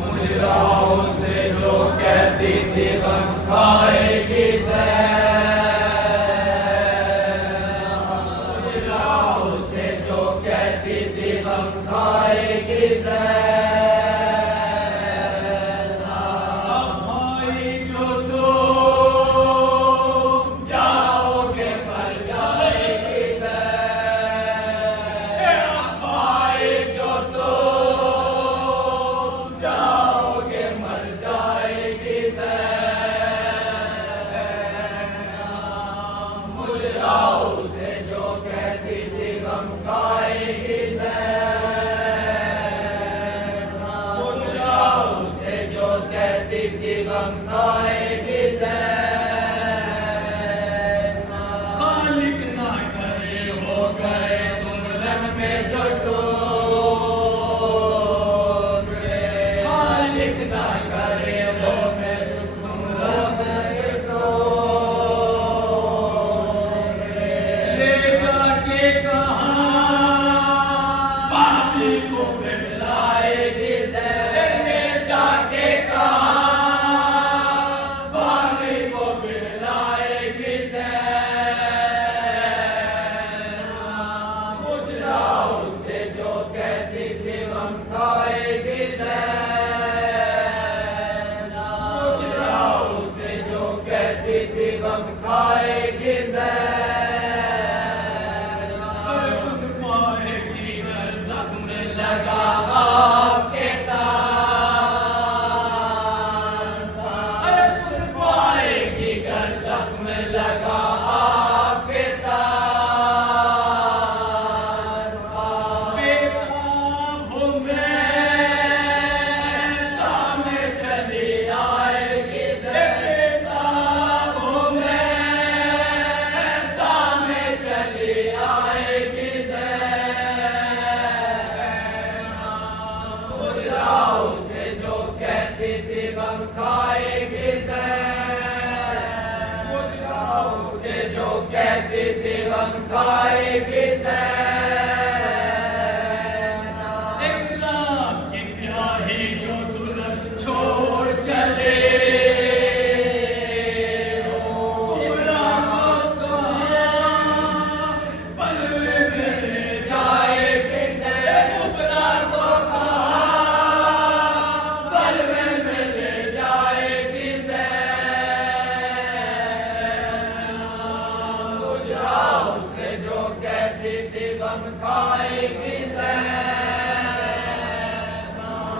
मुजराओं से जो कहती थी गम खाएगी मुजराओं से जो कहती थी गम खाएगी खालिक ना करे हो गए तुम रंग में जो टोकरे खालिक ना करे हो गए तुम रंग में टोकरे ले जाके कहाँ बाबी को बिठलाएगी ले जाके खाएगी सुन पाएगी घर जख्म लगा आपके तार सुन पाएगी घर जख्म लगा आपके तार बेताब हो मैदान में चली आएगी खाएगी मुजराओं से जो कहती थी गम खाएगी एक रात की प्याही जो दुल्हन छोड़ चले खाएगी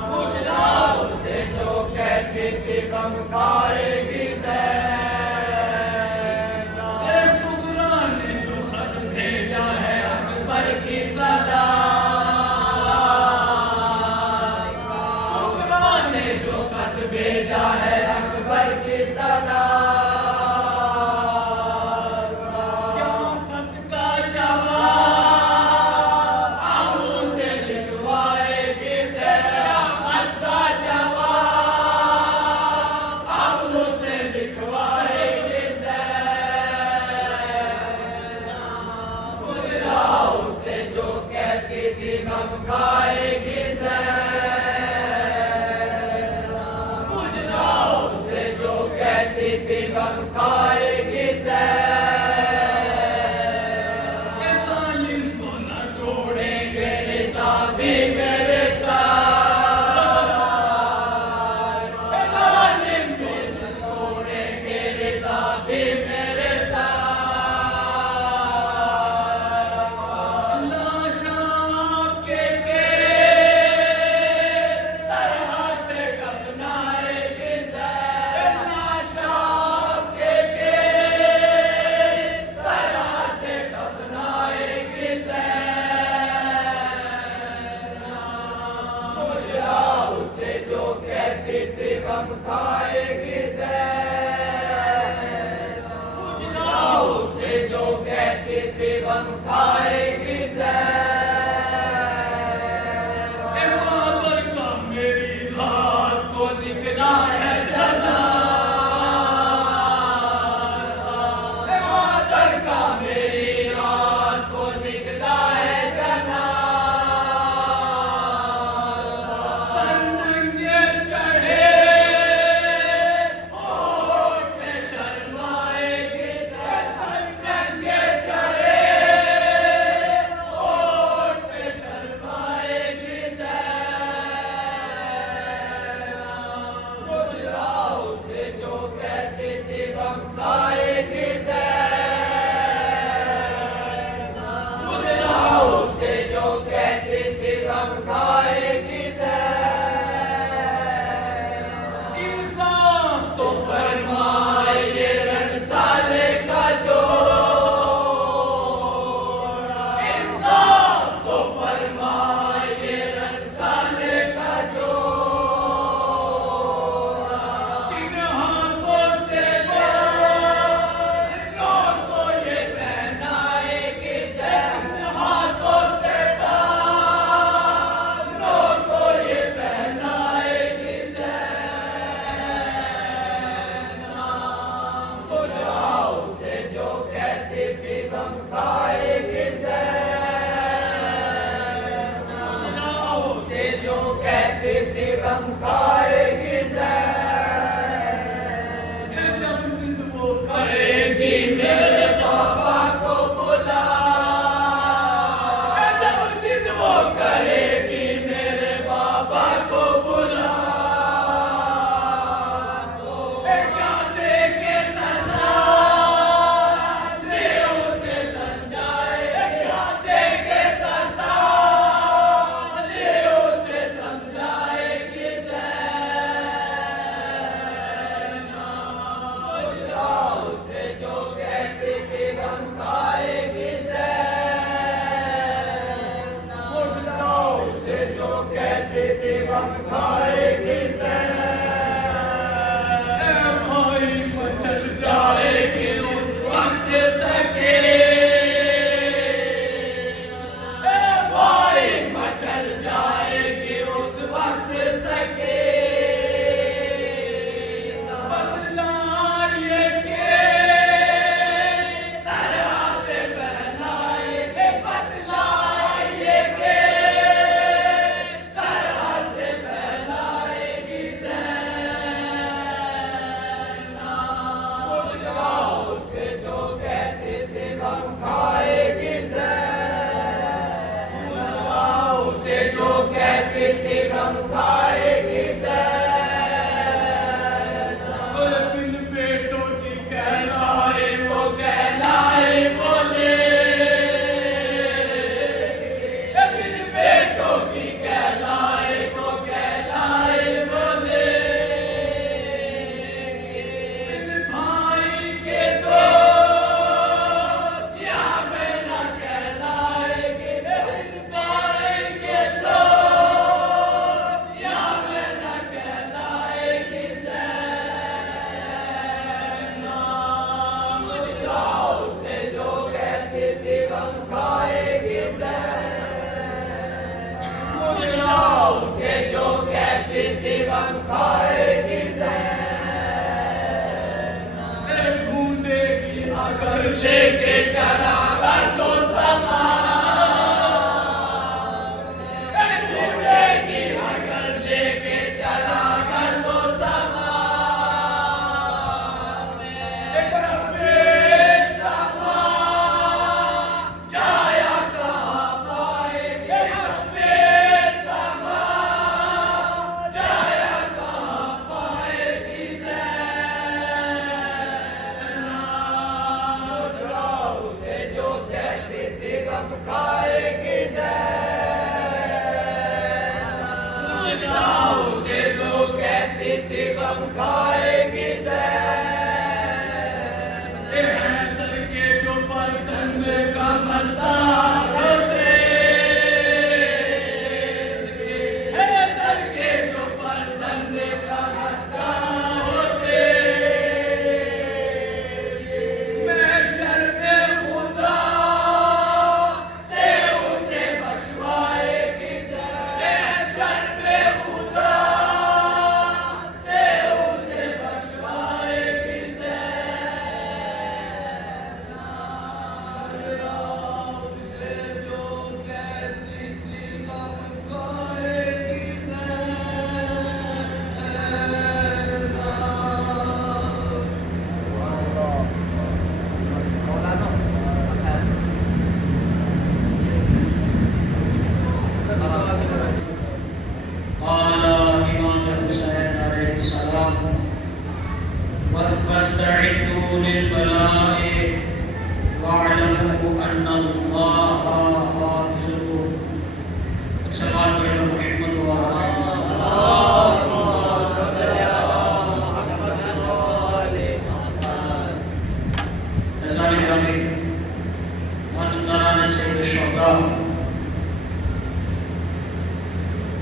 मुजराओं से जो कहती थी गम खाएगी सुगरा ने जो खत भेजा है अकबर की तलाश सुगरा ने जो खत भेजा है अकबर की तलाश खाएगी मुजराओं से जो कहती थी गम खाएगी जालिम को न छोड़ेंगे रिदा भी मेरे साथ जालिम को न छोड़ेंगे रिदा भी मेरे साथ गम खाएगी मुजराओं से जो कहती थी गम खाएगी मादर का मेरी रात को निकला है जना मादर का मेरी रात को निकला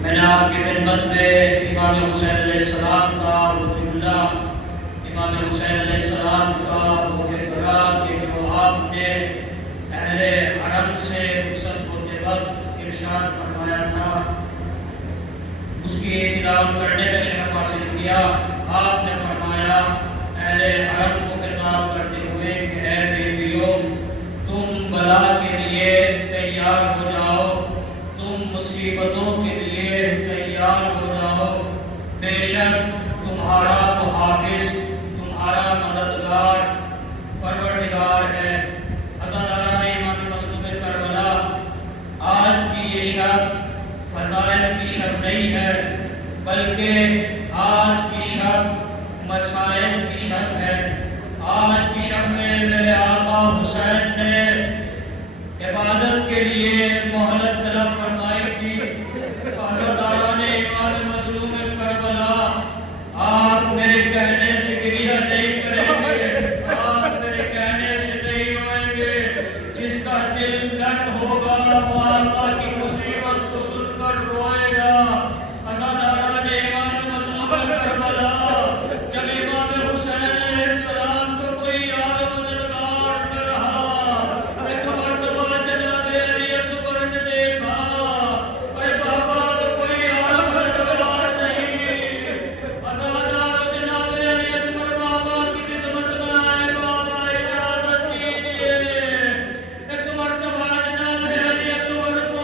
मैंने आपकी खिदमत में इमाम हुसैन अलैहिस्सलाम का वो जुमला, इमाम हुसैन अलैहिस्सलाम का वो फिक्रा कि जो आपने अहले हरम से रुखसत होते वक्त इरशाद फरमाया था, उसकी तिलावत करने में शरफ हासिल किया। आपने फरमाया अहले हरम को खिताब करते हुए कि ऐ बेबियों, तुम बला के लिए तैयार हो जाओ, तुम मुसीबतों के लिए तैयार हो जाओ। बेशक तुम्हारा मुहाफिज, तुम्हारा मददगार परवरदिगार है। अज़ादारान इमाम मज़लूम करबला, आज की ये शब फज़ाइल की शब नहीं है, बल्कि आज की शब मसाइल की शब है। आज की शब में मेरे आका हुसैन ने इबादत के लिए मोहलत तलब फरमाई थी। अज़ादारान इमाम मज़लूम करबला, आप मेरे कहने से गिरिया नहीं करेंगे, आप मेरे कहने से नहीं रोएंगे। जिसका दिल दर्द होगा वो आका की मुसीबत को सुनकर रोएगा। अज़ादारान इमाम मज़लूम करबला, जब इमाम हुसैन अलैहिस्सलाम को कोई और मददगार न रहा, एक मर्तबा जनाब अली अकबर ने देखा, अरे बाबा को कोई और मददगार नहीं। अज़ादार जनाब अली अकबर बाबा की खिदमत में आए, बाबा इजाजत कीजिए। एक मर्तबा जनाब अली अकबर को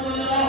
तुम ला